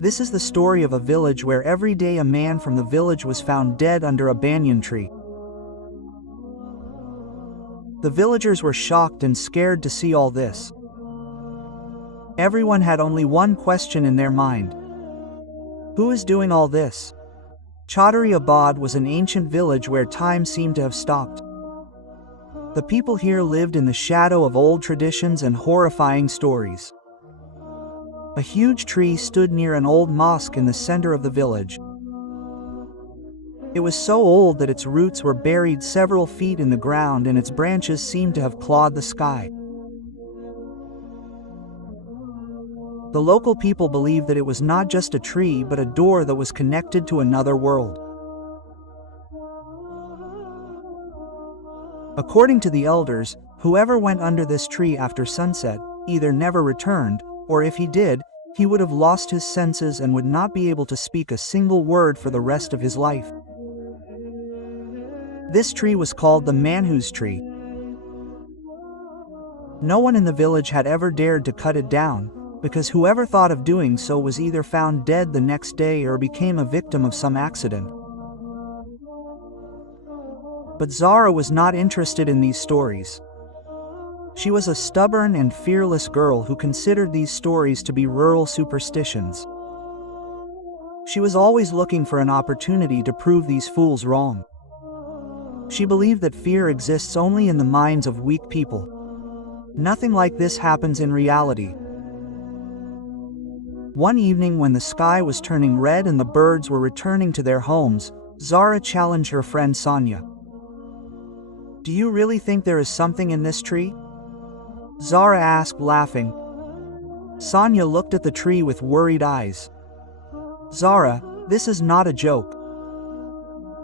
This is the story of a village where every day a man from the village was found dead under a banyan tree. The villagers were shocked and scared to see all this. Everyone had only one question in their mind. Who is doing all this? Chaudhary Abad was an ancient village where time seemed to have stopped. The people here lived in the shadow of old traditions and horrifying stories. A huge tree stood near an old mosque in the center of the village. It was so old that its roots were buried several feet in the ground and its branches seemed to have clawed the sky. The local people believed that it was not just a tree but a door that was connected to another world. According to the elders, whoever went under this tree after sunset either never returned, or if he did, he would have lost his senses and would not be able to speak a single word for the rest of his life. This tree was called the Manhu's tree. No one in the village had ever dared to cut it down, because whoever thought of doing so was either found dead the next day or became a victim of some accident. But Zara was not interested in these stories. She was a stubborn and fearless girl who considered these stories to be rural superstitions. She was always looking for an opportunity to prove these fools wrong. She believed that fear exists only in the minds of weak people. Nothing like this happens in reality. One evening when the sky was turning red and the birds were returning to their homes, Zara challenged her friend Sonia. "Do you really think there is something in this tree?" Zara asked, laughing. Sonia looked at the tree with worried eyes. "Zara, this is not a joke.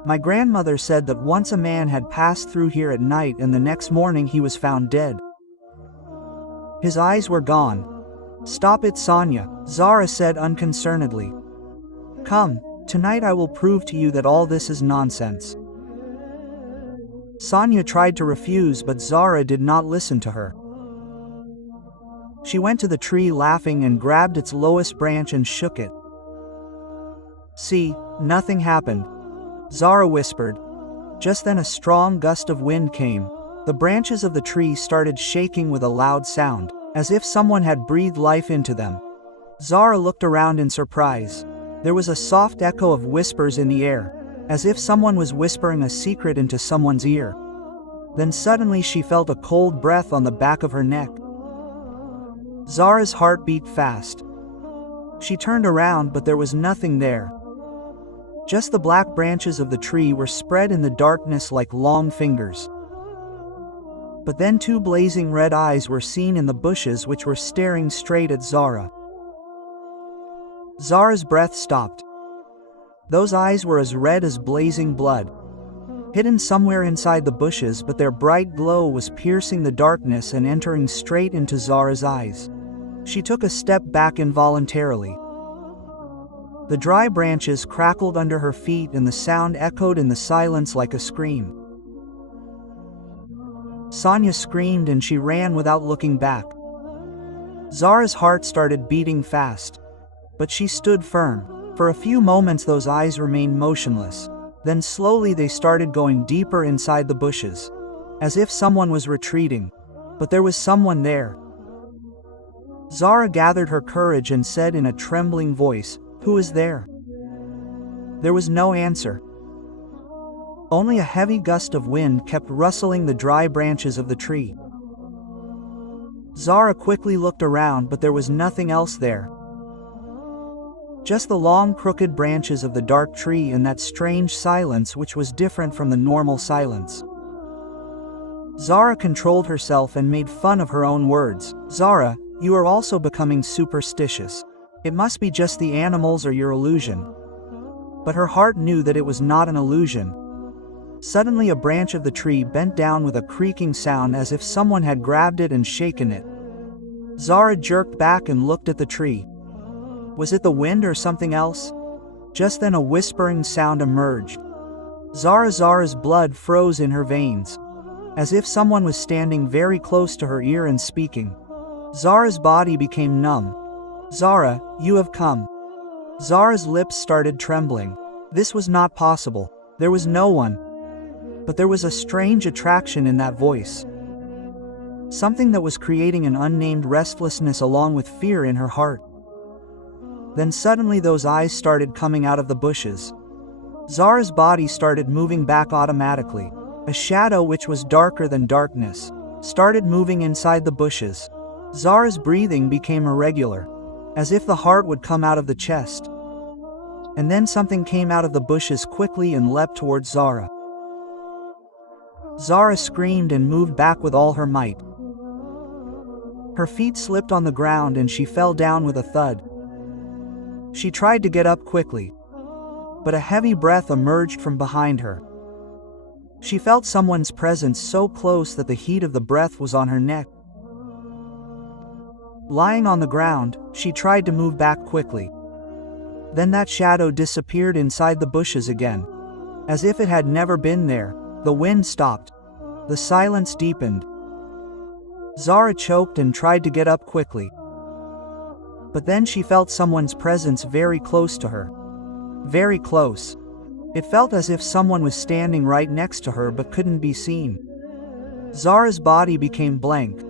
My grandmother said that once a man had passed through here at night and the next morning he was found dead. His eyes were gone." "Stop it, Sonia," Zara said unconcernedly. "Come, tonight I will prove to you that all this is nonsense." Sonia tried to refuse, but Zara did not listen to her. She went to the tree laughing and grabbed its lowest branch and shook it. "See, nothing happened," Zara whispered. Just then a strong gust of wind came. The branches of the tree started shaking with a loud sound, as if someone had breathed life into them. Zara looked around in surprise. There was a soft echo of whispers in the air, as if someone was whispering a secret into someone's ear. Then suddenly she felt a cold breath on the back of her neck. Zara's heart beat fast. She turned around, but there was nothing there. Just the black branches of the tree were spread in the darkness like long fingers. But then two blazing red eyes were seen in the bushes which were staring straight at Zara. Zara's breath stopped. Those eyes were as red as blazing blood. Hidden somewhere inside the bushes, but their bright glow was piercing the darkness and entering straight into Zara's eyes. She took a step back involuntarily. The dry branches crackled under her feet and the sound echoed in the silence like a scream. Sonia screamed and she ran without looking back. Zara's heart started beating fast. But she stood firm. For a few moments those eyes remained motionless. Then slowly they started going deeper inside the bushes, as if someone was retreating. But there was someone there. Zara gathered her courage and said in a trembling voice, "Who is there?" There was no answer. Only a heavy gust of wind kept rustling the dry branches of the tree. Zara quickly looked around, but there was nothing else there. Just the long crooked branches of the dark tree and that strange silence which was different from the normal silence. Zara controlled herself and made fun of her own words. "Zara, you are also becoming superstitious. It must be just the animals or your illusion." But her heart knew that it was not an illusion. Suddenly a branch of the tree bent down with a creaking sound as if someone had grabbed it and shaken it. Zara jerked back and looked at the tree. Was it the wind or something else? Just then a whispering sound emerged. Zara's blood froze in her veins, as if someone was standing very close to her ear and speaking. Zara's body became numb. "Zara, you have come." Zara's lips started trembling. This was not possible. There was no one. But there was a strange attraction in that voice. Something that was creating an unnamed restlessness along with fear in her heart. Then suddenly those eyes started coming out of the bushes. Zara's body started moving back automatically. A shadow which was darker than darkness started moving inside the bushes. Zara's breathing became irregular, as if the heart would come out of the chest. And then something came out of the bushes quickly and leapt towards Zara. Zara screamed and moved back with all her might. Her feet slipped on the ground and she fell down with a thud. She tried to get up quickly, but a heavy breath emerged from behind her. She felt someone's presence so close that the heat of the breath was on her neck. Lying on the ground, she tried to move back quickly. Then that shadow disappeared inside the bushes again, as if it had never been there. The wind stopped. The silence deepened. Zara choked and tried to get up quickly. But then she felt someone's presence very close to her. Very close. It felt as if someone was standing right next to her but couldn't be seen. Zara's body became blank.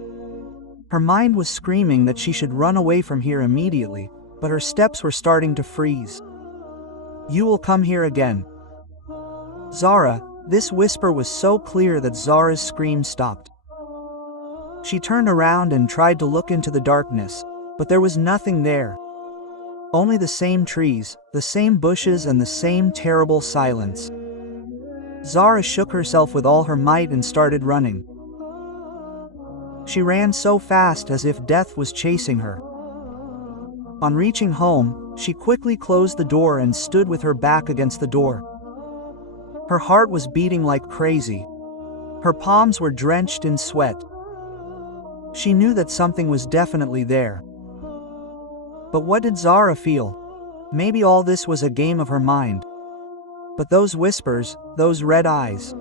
Her mind was screaming that she should run away from here immediately, but her steps were starting to freeze. "You will come here again." "Zara," this whisper was so clear that Zara's scream stopped. She turned around and tried to look into the darkness, but there was nothing there. Only the same trees, the same bushes and the same terrible silence. Zara shook herself with all her might and started running. She ran so fast as if death was chasing her. On reaching home, she quickly closed the door and stood with her back against the door. Her heart was beating like crazy. Her palms were drenched in sweat. She knew that something was definitely there. But what did Zara feel? Maybe all this was a game of her mind. But those whispers, those red eyes.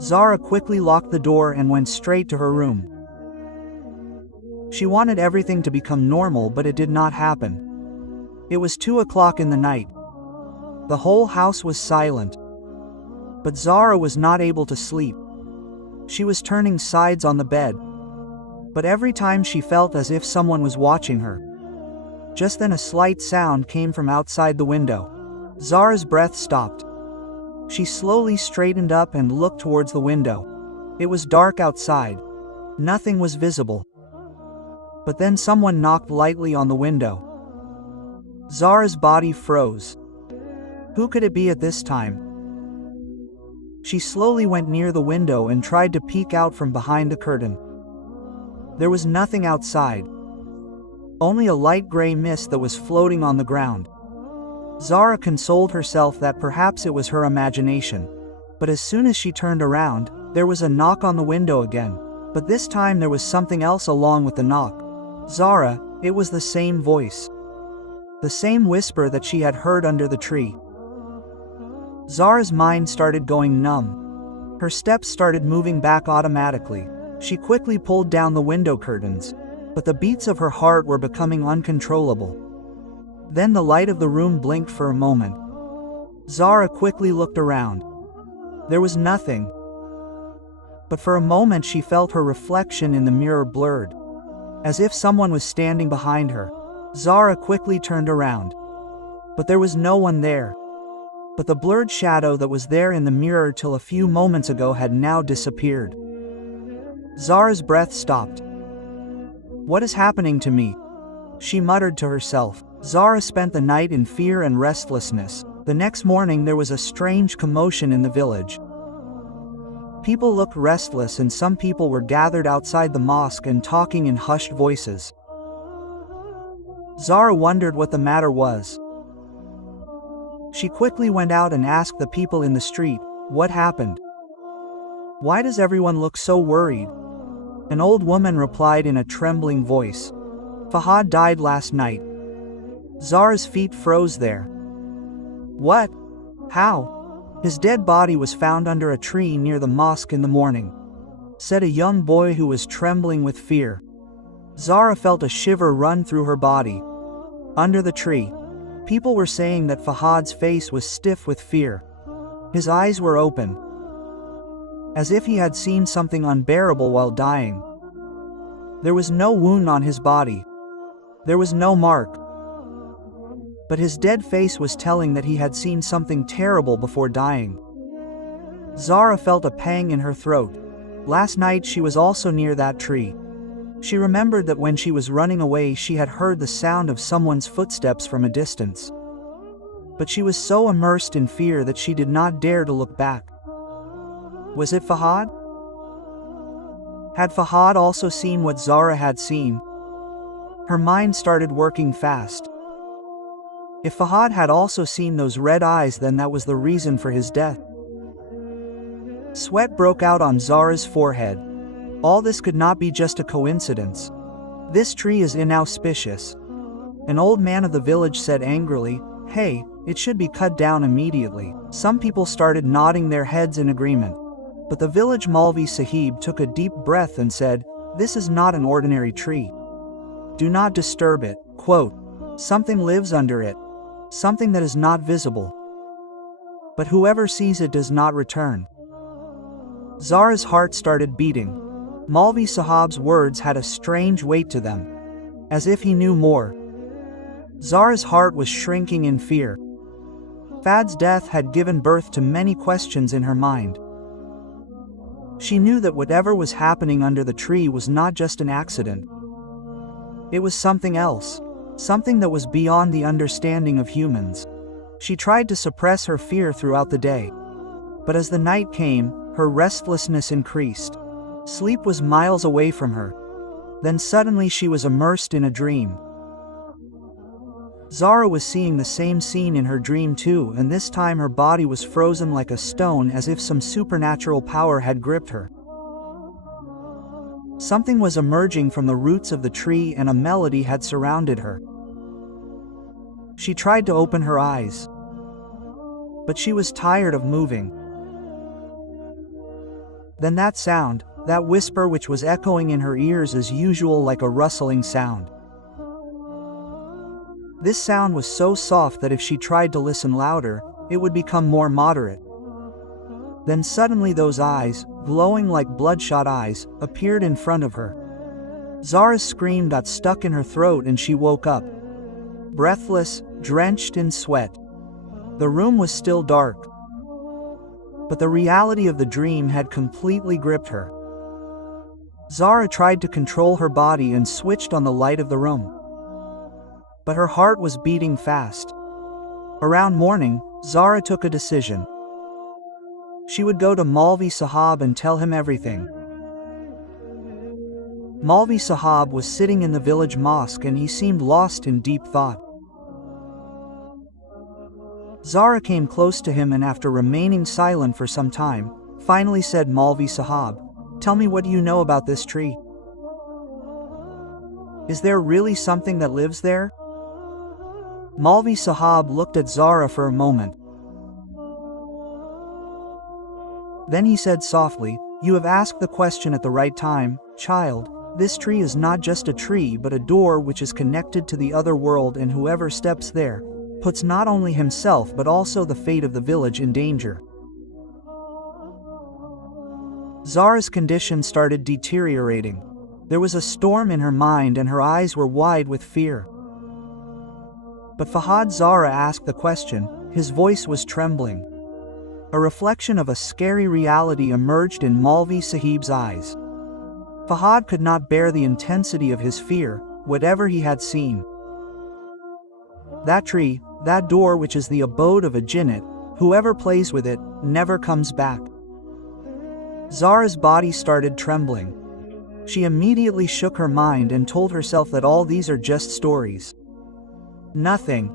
Zara quickly locked the door and went straight to her room. She wanted everything to become normal, but it did not happen. It was 2 o'clock in the night. The whole house was silent. But Zara was not able to sleep. She was turning sides on the bed. But every time she felt as if someone was watching her. Just then a slight sound came from outside the window. Zara's breath stopped. She slowly straightened up and looked towards the window. It was dark outside. Nothing was visible. But then someone knocked lightly on the window. Zara's body froze. Who could it be at this time? She slowly went near the window and tried to peek out from behind the curtain. There was nothing outside. Only a light gray mist that was floating on the ground. Zara consoled herself that perhaps it was her imagination. But as soon as she turned around, there was a knock on the window again. But this time there was something else along with the knock. "Zara," it was the same voice. The same whisper that she had heard under the tree. Zara's mind started going numb. Her steps started moving back automatically. She quickly pulled down the window curtains. But the beats of her heart were becoming uncontrollable. Then the light of the room blinked for a moment. Zara quickly looked around. There was nothing. But for a moment she felt her reflection in the mirror blurred, as if someone was standing behind her. Zara quickly turned around. But there was no one there. But the blurred shadow that was there in the mirror till a few moments ago had now disappeared. Zara's breath stopped. "What is happening to me?" she muttered to herself. Zara spent the night in fear and restlessness. The next morning there was a strange commotion in the village. People looked restless and some people were gathered outside the mosque and talking in hushed voices. Zara wondered what the matter was. She quickly went out and asked the people in the street, "What happened? Why does everyone look so worried?" An old woman replied in a trembling voice, "Fahad died last night." Zara's feet froze there. "What? How?" "His dead body was found under a tree near the mosque in the morning," said a young boy who was trembling with fear. Zara felt a shiver run through her body. Under the tree. People were saying that Fahad's face was stiff with fear. His eyes were open, as if he had seen something unbearable while dying. There was no wound on his body. There was no mark. But his dead face was telling that he had seen something terrible before dying. Zara felt a pang in her throat. Last night she was also near that tree. She remembered that when she was running away she had heard the sound of someone's footsteps from a distance. But she was so immersed in fear that she did not dare to look back. Was it Fahad? Had Fahad also seen what Zara had seen? Her mind started working fast. If Fahad had also seen those red eyes, then that was the reason for his death. Sweat broke out on Zara's forehead. All this could not be just a coincidence. This tree is inauspicious. An old man of the village said angrily, "Hey, it should be cut down immediately." Some people started nodding their heads in agreement. But the village Maulvi Sahib took a deep breath and said, "This is not an ordinary tree. Do not disturb it." Quote, "Something lives under it. Something that is not visible. But whoever sees it does not return." Zara's heart started beating. Maulvi Sahib's words had a strange weight to them, as if he knew more. Zara's heart was shrinking in fear. Fahad's death had given birth to many questions in her mind. She knew that whatever was happening under the tree was not just an accident. It was something else, something that was beyond the understanding of humans. She tried to suppress her fear throughout the day. But as the night came, her restlessness increased. Sleep was miles away from her. Then suddenly she was immersed in a dream. Zara was seeing the same scene in her dream too, and this time her body was frozen like a stone, as if some supernatural power had gripped her. Something was emerging from the roots of the tree and a melody had surrounded her. She tried to open her eyes, but she was tired of moving. Then that sound, that whisper which was echoing in her ears as usual like a rustling sound. This sound was so soft that if she tried to listen louder, it would become more moderate. Then suddenly those eyes, glowing like bloodshot eyes, appeared in front of her. Zara's scream got stuck in her throat and she woke up, breathless, drenched in sweat. The room was still dark, but the reality of the dream had completely gripped her. Zara tried to control her body and switched on the light of the room. But her heart was beating fast. Around morning, Zara took a decision. She would go to Maulvi Sahib and tell him everything. Maulvi Sahib was sitting in the village mosque and he seemed lost in deep thought. Zara came close to him and after remaining silent for some time, finally said, "Maulvi Sahib, tell me, what do you know about this tree? Is there really something that lives there?" Maulvi Sahib looked at Zara for a moment. Then he said softly, "You have asked the question at the right time, child. This tree is not just a tree but a door which is connected to the other world, and whoever steps there puts not only himself but also the fate of the village in danger." Zara's condition started deteriorating. There was a storm in her mind and her eyes were wide with fear. But Fahad Zara asked the question, his voice was trembling. A reflection of a scary reality emerged in Maulvi Sahib's eyes. Fahad could not bear the intensity of his fear, whatever he had seen. That tree, that door which is the abode of a jinnat, whoever plays with it, never comes back. Zara's body started trembling. She immediately shook her mind and told herself that all these are just stories. Nothing.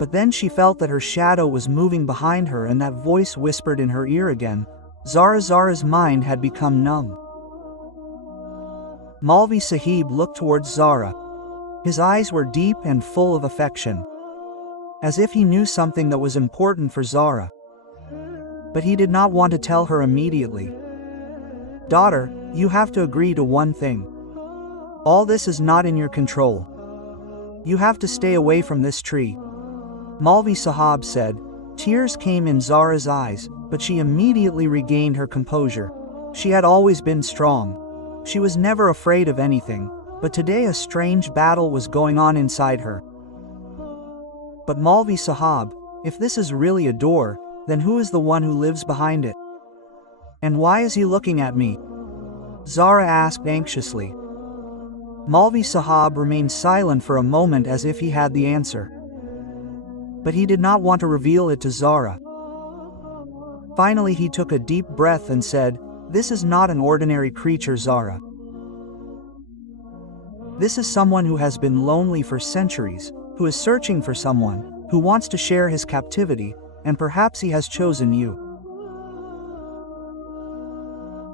But then she felt that her shadow was moving behind her and that voice whispered in her ear again. Zara's mind had become numb. Maulvi Sahib looked towards Zara. His eyes were deep and full of affection, as if he knew something that was important for Zara. But he did not want to tell her immediately. "Daughter, you have to agree to one thing. All this is not in your control. You have to stay away from this tree, Maulvi Sahab said. Tears came in Zara's eyes, but she immediately regained her composure. She had always been strong. She was never afraid of anything, but today a strange battle was going on inside her. But Maulvi Sahab, if this is really a door, then who is the one who lives behind it? And why is he looking at me? Zara asked anxiously. Maulvi Sahab remained silent for a moment as if he had the answer. But he did not want to reveal it to Zara. Finally he took a deep breath and said, "This is not an ordinary creature, Zara. This is someone who has been lonely for centuries, who is searching for someone, who wants to share his captivity, and perhaps he has chosen you."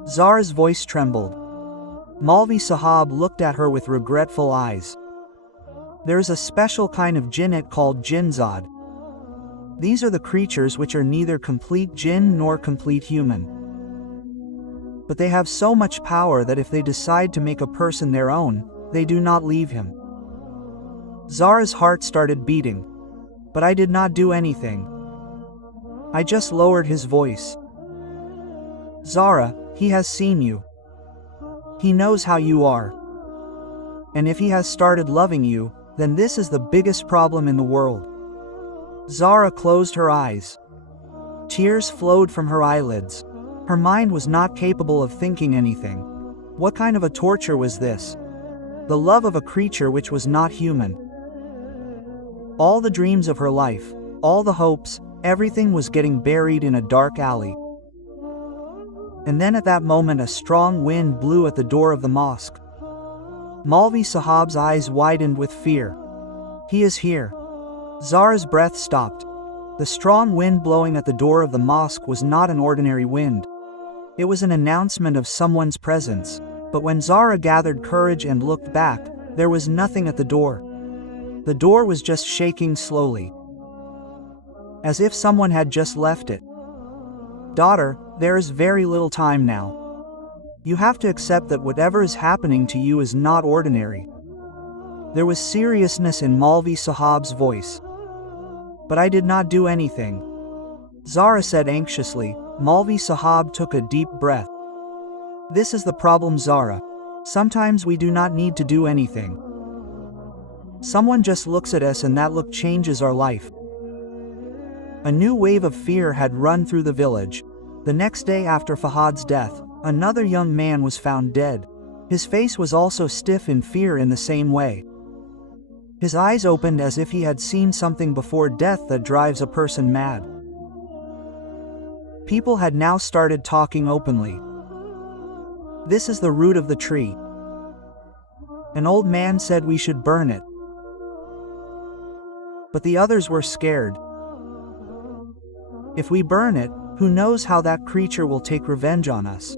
Zara's voice trembled. Maulvi Sahab looked at her with regretful eyes. There is a special kind of jinnat called jinnzad. These are the creatures which are neither complete jinn nor complete human. But they have so much power that if they decide to make a person their own, they do not leave him. Zara's heart started beating. But I did not do anything. I just lowered his voice. Zara, he has seen you. He knows how you are. And if he has started loving you, then this is the biggest problem in the world. Zara closed her eyes. Tears flowed from her eyelids. Her mind was not capable of thinking anything. What kind of a torture was this? The love of a creature which was not human. All the dreams of her life, all the hopes, everything was getting buried in a dark alley. And then at that moment a strong wind blew at the door of the mosque. Maulvi Sahab's eyes widened with fear. He is here. Zara's breath stopped. The strong wind blowing at the door of the mosque was not an ordinary wind. It was an announcement of someone's presence. But when Zara gathered courage and looked back, there was nothing at the door. The door was just shaking slowly, as if someone had just left it. Daughter, there is very little time now. You have to accept that whatever is happening to you is not ordinary. There was seriousness in Maulvi Sahab's voice. But I did not do anything, Zara said anxiously. Maulvi Sahab took a deep breath. This is the problem, Zara. Sometimes we do not need to do anything. Someone just looks at us and that look changes our life. A new wave of fear had run through the village. The next day after Fahad's death, another young man was found dead. His face was also stiff in fear in the same way. His eyes opened as if he had seen something before death that drives a person mad. People had now started talking openly. This is the root of the tree. An old man said we should burn it. But the others were scared. If we burn it, who knows how that creature will take revenge on us?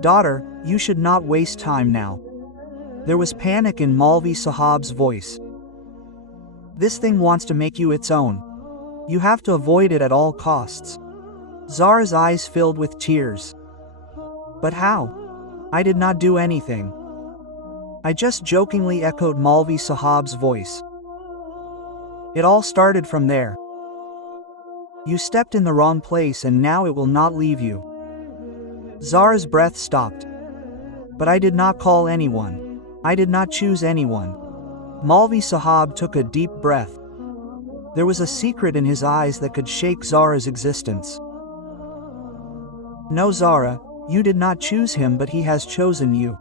Daughter, you should not waste time now. There was panic in Maulvi Sahab's voice. This thing wants to make you its own. You have to avoid it at all costs. Zara's eyes filled with tears. But how? I did not do anything. I just jokingly echoed Maulvi Sahab's voice. It all started from there. You stepped in the wrong place and now it will not leave you. Zara's breath stopped. But I did not call anyone. I did not choose anyone. Maulvi Sahab took a deep breath. There was a secret in his eyes that could shake Zara's existence. No, Zara, you did not choose him, but he has chosen you.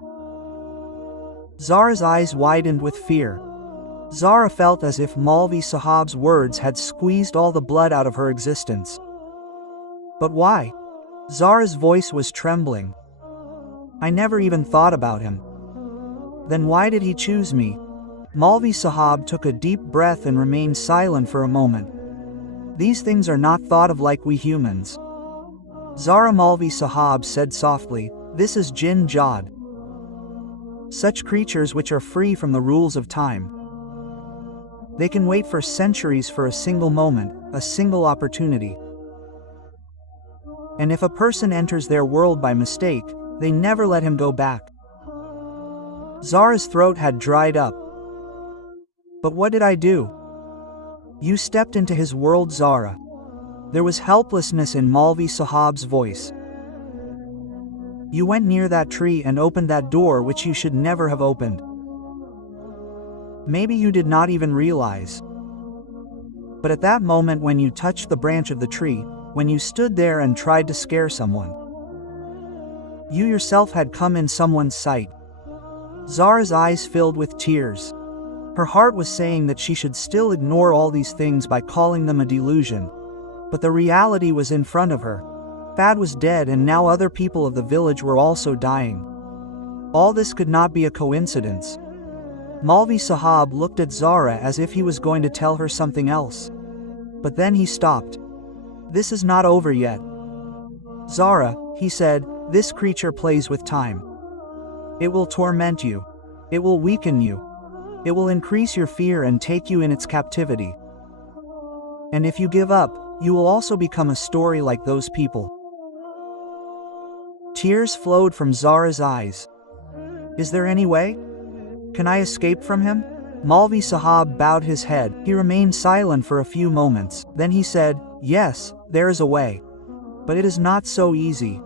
Zara's eyes widened with fear. Zara felt as if Maulvi Sahab's words had squeezed all the blood out of her existence. But why? Zara's voice was trembling. I never even thought about him. Then why did he choose me? Maulvi Sahab took a deep breath and remained silent for a moment. These things are not thought of like we humans. Zara, Maulvi Sahab said softly, this is Jinn Jad. Such creatures which are free from the rules of time. They can wait for centuries for a single moment, a single opportunity. And if a person enters their world by mistake, they never let him go back. Zara's throat had dried up. But what did I do? You stepped into his world, Zara. There was helplessness in Malvi Sahab's voice. You went near that tree and opened that door which you should never have opened. Maybe you did not even realize. But at that moment when you touched the branch of the tree, when you stood there and tried to scare someone, you yourself had come in someone's sight. Zara's eyes filled with tears. Her heart was saying that she should still ignore all these things by calling them a delusion. But the reality was in front of her. Fad was dead and now other people of the village were also dying. All this could not be a coincidence. Malvi Sahab looked at Zara as if he was going to tell her something else. But then he stopped. This is not over yet. Zara, he said, this creature plays with time. It will torment you. It will weaken you. It will increase your fear and take you in its captivity. And if you give up, you will also become a story like those people. Tears flowed from Zara's eyes. Is there any way? Can I escape from him? Malvi Sahab bowed his head. He remained silent for a few moments. Then he said, yes, there is a way. But it is not so easy.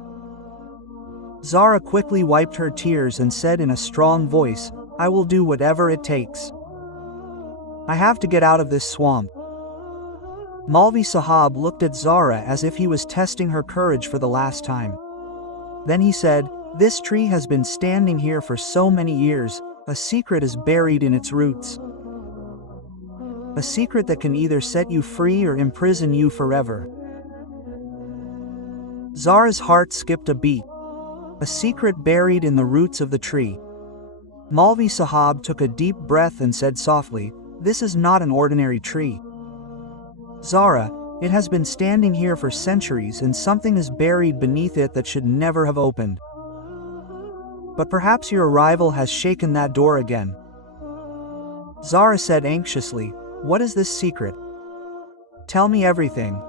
Zara quickly wiped her tears and said in a strong voice, I will do whatever it takes. I have to get out of this swamp. Malvi Sahab looked at Zara as if he was testing her courage for the last time. Then he said, this tree has been standing here for so many years, a secret is buried in its roots. A secret that can either set you free or imprison you forever. Zara's heart skipped a beat. A secret buried in the roots of the tree. Malvi Sahab took a deep breath and said softly, this is not an ordinary tree. Zara, it has been standing here for centuries and something is buried beneath it that should never have opened. But perhaps your arrival has shaken that door again. Zara said anxiously, what is this secret? Tell me everything.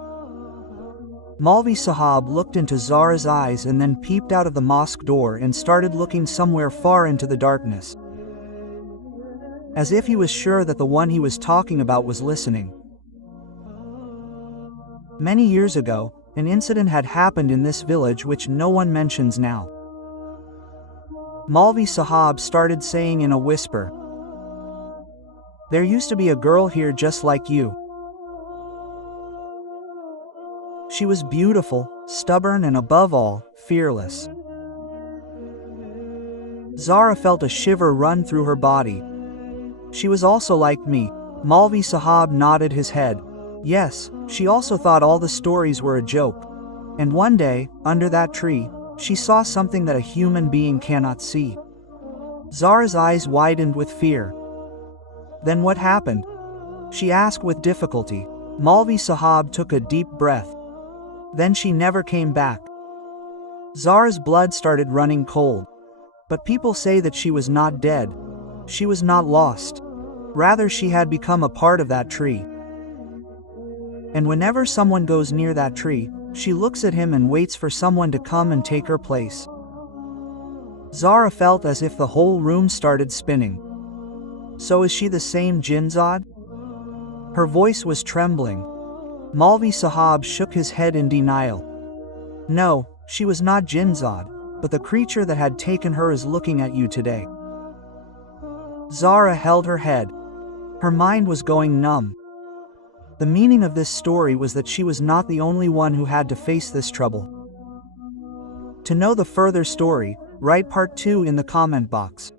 Malvi Sahab looked into Zara's eyes and then peeped out of the mosque door and started looking somewhere far into the darkness. As if he was sure that the one he was talking about was listening. Many years ago, an incident had happened in this village which no one mentions now. Malvi Sahab started saying in a whisper, there used to be a girl here just like you. She was beautiful, stubborn and above all, fearless. Zara felt a shiver run through her body. She was also like me. Malvi Sahab nodded his head. Yes, she also thought all the stories were a joke. And one day, under that tree, she saw something that a human being cannot see. Zara's eyes widened with fear. Then what happened? She asked with difficulty. Malvi Sahab took a deep breath. Then she never came back. Zara's blood started running cold. But people say that she was not dead. She was not lost. Rather, she had become a part of that tree. And whenever someone goes near that tree, she looks at him and waits for someone to come and take her place. Zara felt as if the whole room started spinning. So is she the same Jinzad? Her voice was trembling. Malvi Sahab shook his head in denial. No, she was not Jinzad, but the creature that had taken her is looking at you today. Zara held her head. Her mind was going numb. The meaning of this story was that she was not the only one who had to face this trouble. To know the further story, write part 2 in the comment box.